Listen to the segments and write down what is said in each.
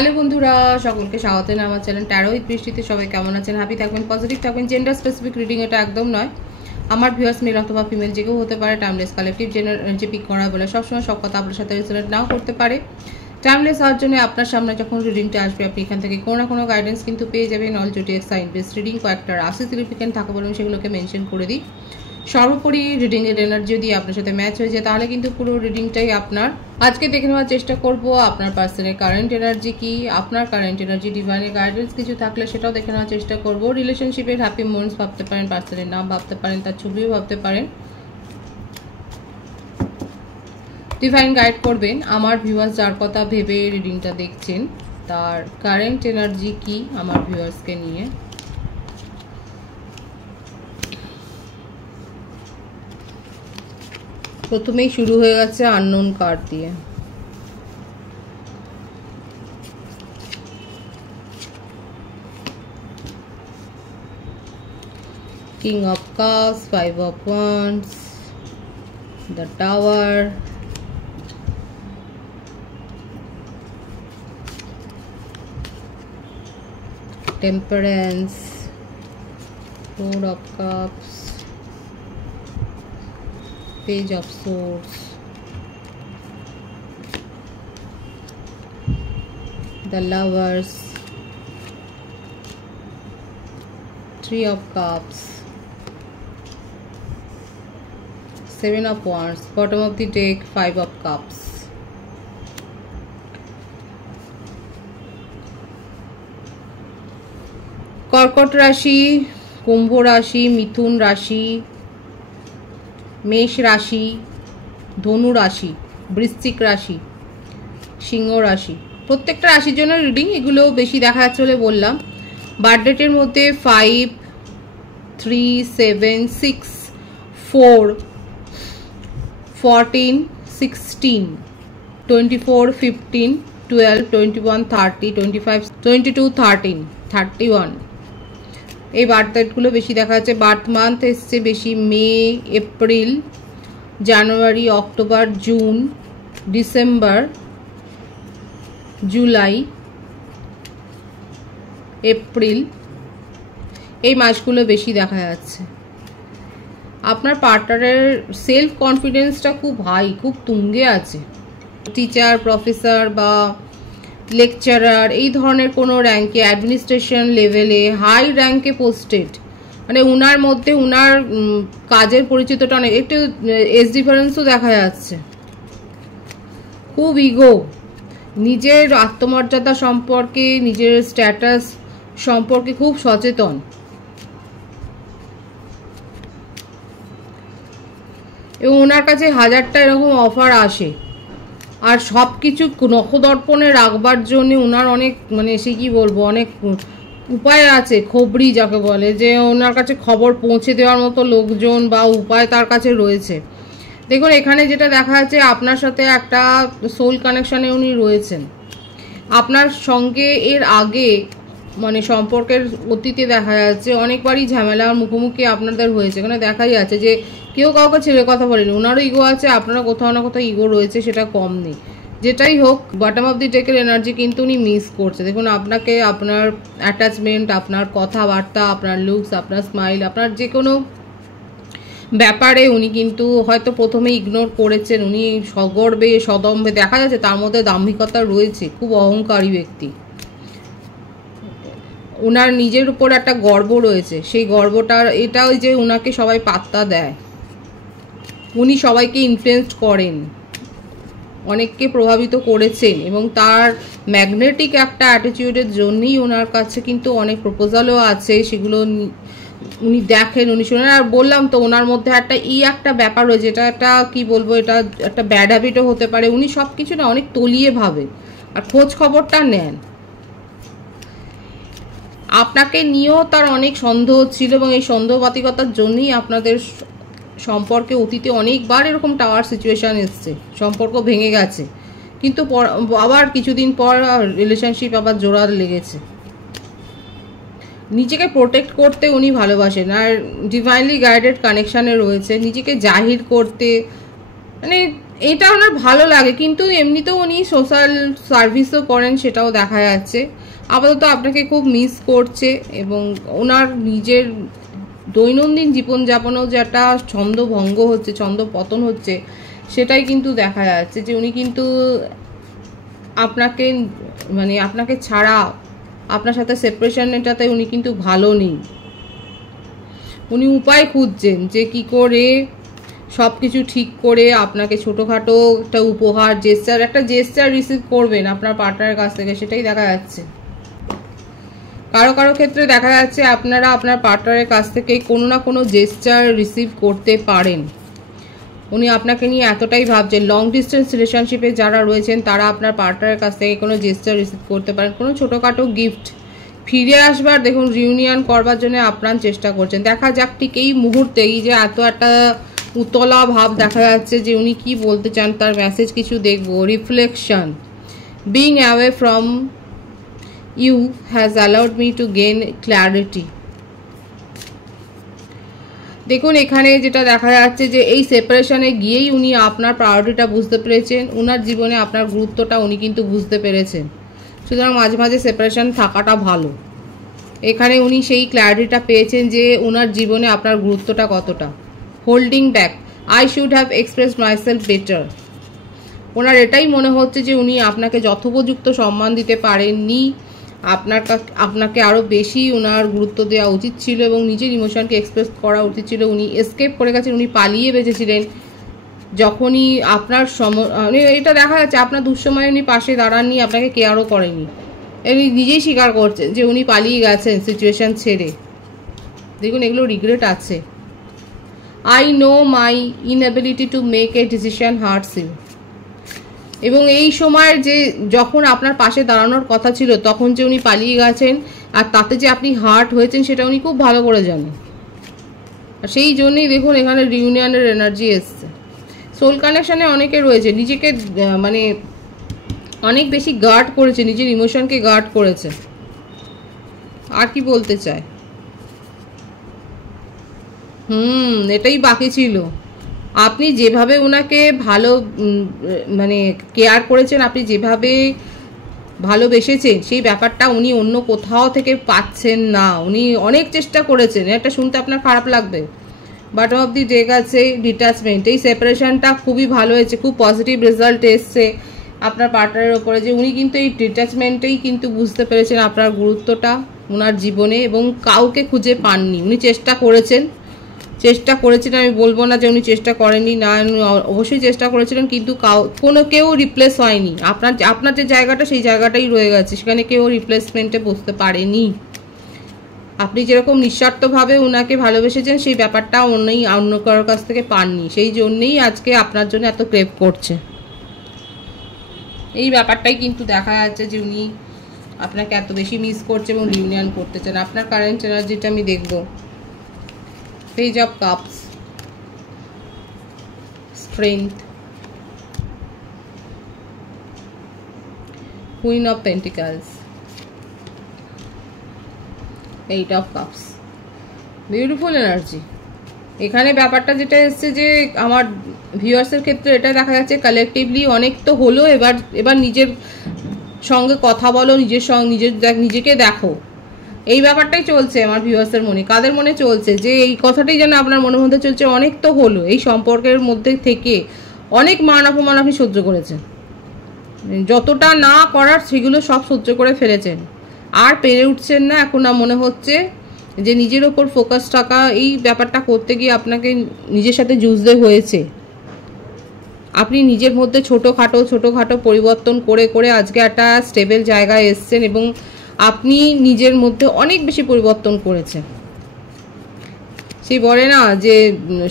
Hello বন্ধুরা, সকলকে স্বাগত জানাই আমার চ্যানেল ট্যারো উইথ বৃষ্টিতে। সবাই কেমন আছেন? হ্যাপি থাকবেন, পজিটিভ থাকবেন। জেন্ডার স্পেসিফিক রিডিং এটা একদম নয়। আমার ভিউয়ার্স মেল অথবা ফিমেল যে কেউ হতে পারে। টাইমলেস কালেকটিভ জেনার এনার্জি পিক করা বলে সবসময় সব কথা আপনার সাথে রেজোনেট নাও করতে পারে। টাইমলেস হওয়ার জন্য আপনার সামনে যখন রিডিংটা আসবে আপনি এখান থেকে কোনো না কোনো গাইডেন্স কিন্তু পেয়ে যাবেন। All zodiac sign based reading, কয়েকটা রাশি সিগনিফিকেন্ট থাকে বলুন সেগুলোকে মেনশন করে দিই। সর্বোপরি রিডিংয়ের এনার্জি যদি আপনার সাথে ম্যাচ হয়ে যায় তাহলে কিন্তু পুরো রিডিংটাই আপনার। আজকে দেখে নেওয়ার চেষ্টা করব আপনার পার্সনের কারেন্ট এনার্জি কি, আপনার কারেন্ট এনার্জি ডিভাইনের গাইডেন্স কিছু থাকলে সেটাও দেখে নেওয়ার চেষ্টা করব। রিলেশনশিপের হ্যাপি মোমেন্টস ভাবতে পারেন, পার্সনের নাম ভাবতে পারেন, তার ছবিও ভাবতে পারেন। ডিভাইন গাইড করবেন আমার ভিউয়ার্স যার কথা ভেবে রিডিংটা দেখছেন তার কারেন্ট এনার্জি কি আমার ভিউয়ার্সকে নিয়ে। প্রথমেই শুরু হয়ে গেছে আননোন কার্ড দিয়ে। King of cups, five of wands, the tower, temperance, four of cups, Page of Swords, the Lovers, Three of Cups, Seven of Wands, bottom of the deck, Five of Cups. কর্কট রাশি, কুম্ভ রাশি, মিথুন রাশি, মেষ রাশি, ধনু রাশি, বৃশ্চিক রাশি, সিংহ রাশি, প্রত্যেকটা রাশির জন্য রিডিং। এগুলো বেশি দেখা যাচ্ছে বলে বললাম। বার্থডেটের মধ্যে 5, 3, 7, 6, 4, 14, 16, 24, 15, 12, 21, 30, 25, 22, 13, 31 এই বার্থ ডেটগুলো বেশি দেখা যাচ্ছে। বার্থ মান্থ এসছে বেশি May, April, January, October, June, December, July, April এই মাসগুলো বেশি দেখা যাচ্ছে। আপনার পার্টনারের সেলফ কনফিডেন্সটা খুব হাই, খুব তুঙ্গে আছে। টিচার, প্রফেসর বা লেকচারার এই ধরনের কোনো র্যাঙ্কে, অ্যাডমিনিস্ট্রেশন লেভেলে হাই র্যাঙ্কে পোস্টেড, মানে উনার মধ্যে উনার কাজের পরিচিতটা অনেক, একটু এজ ডিফারেন্সও দেখা যাচ্ছে। খুব ইগো, নিজের আত্মমর্যাদা সম্পর্কে, নিজের স্ট্যাটাস সম্পর্কে খুব সচেতন। এবং ওনার কাছে হাজারটা এরকম অফার আসে, আর সব কিছু নখদর্পণে রাখবার জন্য ওনার অনেক, মানে সে কি বলবো, অনেক উপায় আছে। খবরি যাকে বলে, যে ওনার কাছে খবর পৌঁছে দেওয়ার মতো লোকজন বা উপায় তার কাছে রয়েছে। দেখুন এখানে যেটা দেখা যাচ্ছে আপনার সাথে একটা সোল কানেকশানে উনি রয়েছেন। আপনার সঙ্গে এর আগে মানে সম্পর্কের অতীতে দেখা যাচ্ছে অনেকবারই ঝামেলার মুখোমুখি আপনাদের হয়েছে। এখানে দেখাই যাচ্ছে যে কেউ কাউকে ছেড়ে কথা বলেনি, ওনারও ইগো আছে, আপনারা কোথাও না কোথাও ইগো রয়েছে, সেটা কম নেই। যেটাই হোক, বটম অফ দি ডেকের এনার্জি কিন্তু উনি মিস করছে। দেখুন আপনাকে, আপনার অ্যাটাচমেন্ট, আপনার কথাবার্তা, আপনার লুকস, আপনার স্মাইল, আপনার যে কোনো ব্যাপারে উনি কিন্তু হয়তো প্রথমে ইগনোর করেছেন। উনি সগর্বে সদম্ভে দেখা যাচ্ছে তার মধ্যে দাম্ভিকতা রয়েছে, খুব অহংকারী ব্যক্তি। ওনার নিজের উপর একটা গর্ব রয়েছে, সেই গর্বটার এটা ওই যে ওনাকে সবাই পাত্তা দেয়, উনি সবাইকে ইনফ্লুয়েন্স করেন, অনেককে প্রভাবিত করেছেন, এবং তার ম্যাগনেটিক একটা অ্যাটিটিউডের জন্যই ওনার কাছে কিন্তু অনেক প্রপোজালও আছে, সেগুলো উনি দেখেন, উনি শোনেন। আর বললাম তো ওনার মধ্যে একটা ব্যাপার রয়েছে, এটা একটা কি বলবো, এটা একটা ব্যাড হ্যাবিটও হতে পারে। উনি সব কিছু না অনেক তলিয়ে ভাবে আর খোঁজ খবরটা নেন। আপনাকে নিয়েও তার অনেক সন্দেহ ছিল, এবং এই সন্দেহবাতিকতার জন্যই আপনাদের সম্পর্কে অতীতে অনেকবার এরকম টাওয়ার সিচুয়েশান এসছে, সম্পর্ক ভেঙে গেছে, কিন্তু আবার কিছুদিন পর রিলেশনশিপ আবার জোড়া লেগেছে। নিজেকে প্রোটেক্ট করতে উনি ভালোবাসেন, আর ডিভাইনলি গাইডেড কানেকশানে রয়েছে। নিজেকে জাহির করতে, মানে এটা ওনার ভালো লাগে, কিন্তু এমনিতেও উনি সোশ্যাল সার্ভিসও করেন, সেটাও দেখা যাচ্ছে। আপাতত আপনাকে খুব মিস করছে, এবং ওনার নিজের দৈনন্দিন জীবনযাপনেও যে একটা ছন্দভঙ্গ হচ্ছে, ছন্দ পতন হচ্ছে, সেটাই কিন্তু দেখা যাচ্ছে যে উনি কিন্তু আপনাকে মানে আপনাকে ছাড়া আপনার সাথে সেপারেশনটাতে উনি কিন্তু ভালো নেই। উনি উপায় খুঁজছেন যে কি করে সব কিছু ঠিক করে আপনাকে ছোটোখাটো একটা উপহার, একটা জেস্টার রিসিভ করবেন আপনার পার্টনারের কাছ থেকে, সেটাই দেখা যাচ্ছে। কারো কারো ক্ষেত্রে দেখা যাচ্ছে আপনারা আপনার পার্টনারের কাছ থেকে কোনো না কোনো জেস্টার রিসিভ করতে পারেন। উনি আপনাকে নিয়ে এতটাই ভাবছেন। লং ডিস্টেন্স রিলেশনশিপে যারা রয়েছেন তারা আপনার পার্টনারের কাছ থেকে কোনো জেস্টার রিসিভ করতে পারেন, কোনো ছোটোখাটো গিফট, ফিরে আসবার, দেখুন রিউনিয়ন করবার জন্য আপ্রাণ চেষ্টা করছেন। দেখা যাক ঠিক এই মুহূর্তে, এই যে এত একটা উতলা ভাব দেখা যাচ্ছে যে উনি কি বলতে চান, তার মেসেজ কিছু দেখবো। Reflection, being away from you has allowed me to gain clarity. দেখুন এখানে যেটা দেখা যাচ্ছে যে এই সেপারেশনে গিয়েই উনি আপনার প্রায়োরিটিটা বুঝতে পেরেছেন, ওনার জীবনে আপনার গুরুত্বটা উনি কিন্তু বুঝতে পেরেছেন। সুতরাং মাঝে মাঝে সেপারেশন থাকাটা ভালো। এখানে উনি সেই ক্ল্যারিটিটা পেয়েছেন যে ওনার জীবনে আপনার গুরুত্বটা কতটা। Holding back, I should have expressed myself better. ওনার এটাই মনে হচ্ছে যে উনি আপনাকে যথোপযুক্ত সম্মান দিতে পারেননি, আপনাকে আরও বেশি ওনার গুরুত্ব দেওয়া উচিত ছিল এবং নিজের ইমোশনকে এক্সপ্রেস করা উচিত ছিল। উনি এসকেপ করে গেছেন, উনি পালিয়ে বেঁচেছিলেন। যখনই আপনার এটা দেখা যাচ্ছে আপনার দুঃসময়ে উনি পাশে দাঁড়াননি, আপনাকে কেয়ারও করেনি। উনি নিজেই স্বীকার করছেন যে উনি পালিয়ে গেছেন সিচুয়েশন ছেড়ে। দেখুন এগুলো রিগ্রেট আছে। I know my inability to make a decision hurts you. এবং এই সময়ের যে যখন আপনার পাশে দাঁড়ানোর কথা ছিল তখন যে উনি পালিয়ে গেছেন আর তাতে যে আপনি হার্ট হয়েছেন সেটা উনি খুব ভালো করে জানেন। আর সেই জন্যই দেখুন এখানে রিউনিয়নের এনার্জি এসছে। সোল কানেকশানে অনেকে রয়েছে, নিজেকে মানে অনেক বেশি গার্ড করেছে, নিজের ইমোশনকে গার্ড করেছে। আর কি বলতে চায়, এটাই বাকি ছিল। আপনি যেভাবে ওনাকে ভালো মানে কেয়ার করেছেন, আপনি যেভাবে ভালোবেসেছেন, সেই ব্যাপারটা উনি অন্য কোথাও থেকে পাচ্ছেন না। উনি অনেক চেষ্টা করেছেন, এটা শুনতে আপনার খারাপ লাগবে, বাট অফ দি ডেক আছে ডিট্যাচমেন্ট। এই সেপারেশনটা খুবই ভালো হয়েছে, খুব পজিটিভ রেজাল্ট এসছে আপনার পার্টনারের ওপরে, যে উনি কিন্তু এই ডিট্যাচমেন্টেই কিন্তু বুঝতে পেরেছেন আপনার গুরুত্বটা ওনার জীবনে, এবং কাউকে খুঁজে পাননি। উনি চেষ্টা করেছেন, আমি বলবো না যে উনি চেষ্টা করেননি, না অবশ্যই চেষ্টা করেছিলেন, কিন্তু কেউ রিপ্লেস হয়নি। আপনার যে জায়গাটা সেই জায়গাটাই রয়ে গেছে, সেখানে কেউ রিপ্লেসমেন্টে বসতে পারেনি। আপনি যেরকম নিঃস্বার্থভাবে ওনাকে ভালোবেসেছেন সেই ব্যাপারটা অন্য কারোর কাছ থেকে পাননি, সেই জন্যেই আজকে আপনার জন্য এত ক্রেভ করছে। এই ব্যাপারটাই কিন্তু দেখা যাচ্ছে যে উনি আপনাকে এত বেশি মিস করছে এবং রিউনিয়ন করতে চান। আপনার কারেন্ট এনার্জিটা আমি দেখবো। Page of Cups, Strength, Queen of Pentacles, Eight of Cups, beautiful energy. এখানে ব্যাপারটা যেটা এসছে যে আমার ভিউয়ার্সের ক্ষেত্রে এটা দেখা যাচ্ছে কালেকটিভলি অনেক তো হলো, এবার নিজের সঙ্গে কথা বলো, নিজেকে দেখো। এই ব্যাপারটাই চলছে আমার ভিউয়ার্সের মনে। কাদের মনে চলছে যে এই কথাটাই যেন আপনার মনের মধ্যে চলছে, অনেক তো হলো, এই সম্পর্কের মধ্যে থেকে অনেক মান অপমান আপনি সহ্য করেছেন, যতটা না করার সেগুলো সব সহ্য করে ফেলেছেন, আর পেরে উঠছেন না। এখন মনে হচ্ছে যে নিজের ওপর ফোকাস থাকা, এই ব্যাপারটা করতে গিয়ে আপনাকে নিজের সাথে যুঝতে হয়েছে। আপনি নিজের মধ্যে ছোটোখাটো পরিবর্তন করে আজকে একটা স্টেবল জায়গায় এসছেন এবং আপনি নিজের মধ্যে অনেক বেশি পরিবর্তন করেছেন। সেই বলে না যে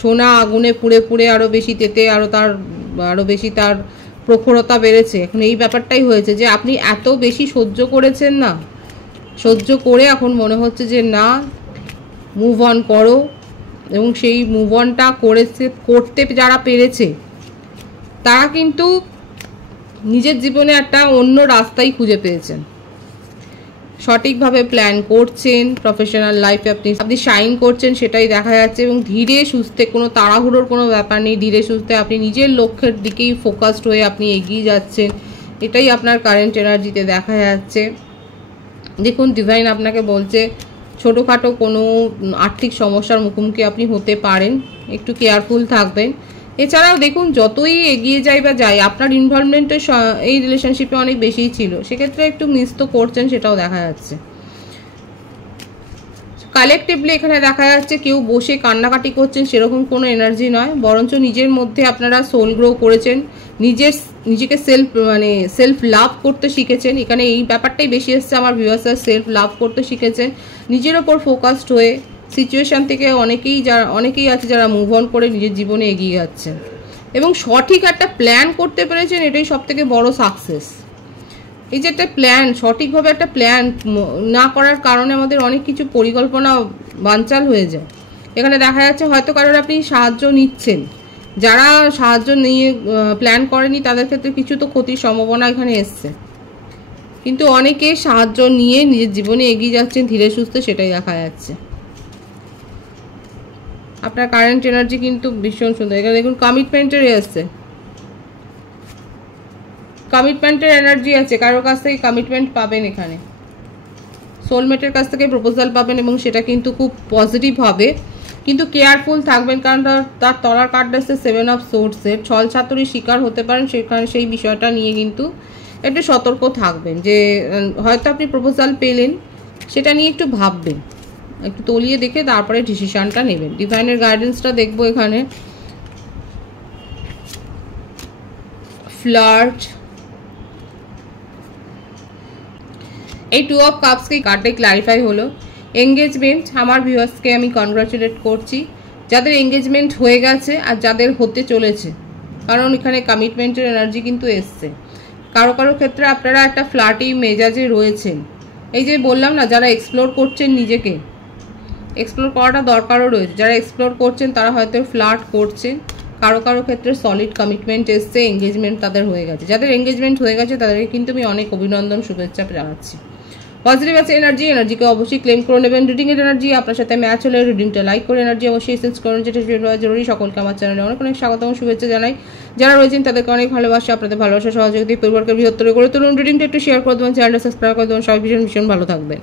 সোনা আগুনে পুড়ে আরও বেশি তেতে আরও বেশি তার প্রখরতা বেড়েছে। এখন এই ব্যাপারটাই হয়েছে যে আপনি এত বেশি সহ্য করেছেন না, সহ্য করে এখন মনে হচ্ছে যে না, মুভ অন করো। এবং সেই মুভ অনটা করতে যারা পেরেছে তারা কিন্তু নিজের জীবনে একটা অন্য রাস্তাই খুঁজে পেয়েছেন। সঠিকভাবে প্ল্যান করছেন, প্রফেশনাল লাইফে আপনি শাইন করছেন সেটাই দেখা যাচ্ছে। এবং ধীরে সুস্থে, কোনো তাড়াহুড়োর কোনো ব্যাপার নেই, ধীরে সুস্থে আপনি নিজের লক্ষ্যের দিকেই ফোকাসড হয়ে আপনি এগিয়ে যাচ্ছেন, এটাই আপনার কারেন্ট এনার্জিতে দেখা যাচ্ছে। দেখুন ডিভাইন আপনাকে বলছে ছোটোখাটো কোনো আর্থিক সমস্যার মুখোমুখি আপনি হতে পারেন, একটু কেয়ারফুল থাকবেন। এছাড়াও দেখুন যতই এগিয়ে যায় বা যায়, আপনার ইনভলভমেন্টও এই রিলেশনশিপে অনেক বেশিই ছিল, সেক্ষেত্রে একটু মিস তো করছেন, সেটাও দেখা যাচ্ছে। কালেকটিভলি এখানে দেখা যাচ্ছে কেউ বসে কান্নাকাটি করছেন সেরকম কোনো এনার্জি নয়, বরঞ্চ নিজের মধ্যে আপনারা সোল গ্রো করেছেন, নিজেকে সেলফ লাভ করতে শিখেছেন। এখানে এই ব্যাপারটাই বেশি এসছে আমার ভিউয়ার্সরা, সেলফ লাভ করতে শিখেছেন, নিজের ওপর ফোকাসড হয়ে সিচুয়েশান থেকে অনেকেই আছে যারা মুভ অন করে নিজের জীবনে এগিয়ে যাচ্ছেন এবং সঠিক একটা প্ল্যান করতে পেরেছেন, এটাই সব থেকে বড় সাকসেস। এই যে একটা প্ল্যান, সঠিকভাবে একটা প্ল্যান না করার কারণে আমাদের অনেক কিছু পরিকল্পনা বানচাল হয়ে যায়। এখানে দেখা যাচ্ছে হয়তো কারোর আপনি সাহায্য নিচ্ছেন, যারা সাহায্য নিয়ে প্ল্যান করেনি তাদের ক্ষেত্রে কিছু তো ক্ষতির সম্ভাবনা এখানে এসছে, কিন্তু অনেকে সাহায্য নিয়ে নিজের জীবনে এগিয়ে যাচ্ছেন ধীরে সুস্থে, সেটাই দেখা যাচ্ছে। আপনার কারেন্ট এনার্জি কিন্তু ভীষণ সুন্দর। এখানে দেখুন কমিটমেন্টের এসছে, কমিটমেন্টের এনার্জি আছে, কারোর কাছ থেকে কমিটমেন্ট পাবেন, এখানে সোলমেটের কাছ থেকে প্রপোজাল পাবেন এবং সেটা কিন্তু খুব পজিটিভ হবে, কিন্তু কেয়ারফুল থাকবেন, কারণ তার তলার কার্ডটা হচ্ছে 7 অফ সোর্সের। ছল ছাতুরির শিকার হতে পারেন, সেখানে সেই বিষয়টা নিয়ে কিন্তু একটু সতর্ক থাকবেন, যে হয়তো আপনি প্রপোজাল পেলেন, সেটা নিয়ে একটু ভাববেন, একটু তলিয়ে দেখে তারপরে ডিসিশনটা নেবেন। ডিভাইনের গাইডেন্সটা দেখবো এখানে। ফ্লার্ট, এই 2 অফ কাপসকে কার্ডে ক্লারিফাই হলো। এঙ্গেজমেন্ট, আমার ভিউয়ার্সকে আমি কনগ্রাচুলেট করছি যাদের এঙ্গেজমেন্ট হয়ে গেছে আর যাদের হতে চলেছে, কারণ এখানে কমিটমেন্টের এনার্জি কিন্তু এসছে। কারো কারো ক্ষেত্রে আপনারা একটা ফ্লার্টি মেজাজে রয়েছেন, এই যে বললাম না, যারা এক্সপ্লোর করছেন, নিজেকে এক্সপ্লোর করাটা দরকারও রয়েছে, যারা এক্সপ্লোর করছেন তারা হয়তো ফ্লার্ট করছেন। কারো কারো ক্ষেত্রে সলিড কমিটমেন্ট এসছে, এঙ্গেজমেন্ট তাদের হয়ে গেছে। যাদের এঙ্গেজমেন্ট হয়ে গেছে তাদেরকে কিন্তু আমি অনেক অভিনন্দন, শুভেচ্ছা জানাচ্ছি। পজিটিভ আছে এনার্জিকে অবশ্যই ক্লেম করে নেবেন। রিডিংয়ের এনার্জি আপনার সাথে ম্যাচ হলে রিডিংটা লাইক করে এনার্জি অবশ্যই সেন্স করুন, যেটা জরুরি। সকলকে আমার চ্যানেলে অনেক অনেক স্বাগতম, শুভেচ্ছা জানাই। যারা রয়েছেন তাদেরকে অনেক ভালোবাসা, আপনাদের ভালোবাসা সহযোগিতা পরিবারকে বৃহত্তর করে তুলুন। রিডিংটা একটু শেয়ার করে দেবেন, চ্যানেলটা সাবস্ক্রাইব করে দেবেন। সবাই ভীষণ ভীষণ ভালো থাকবেন।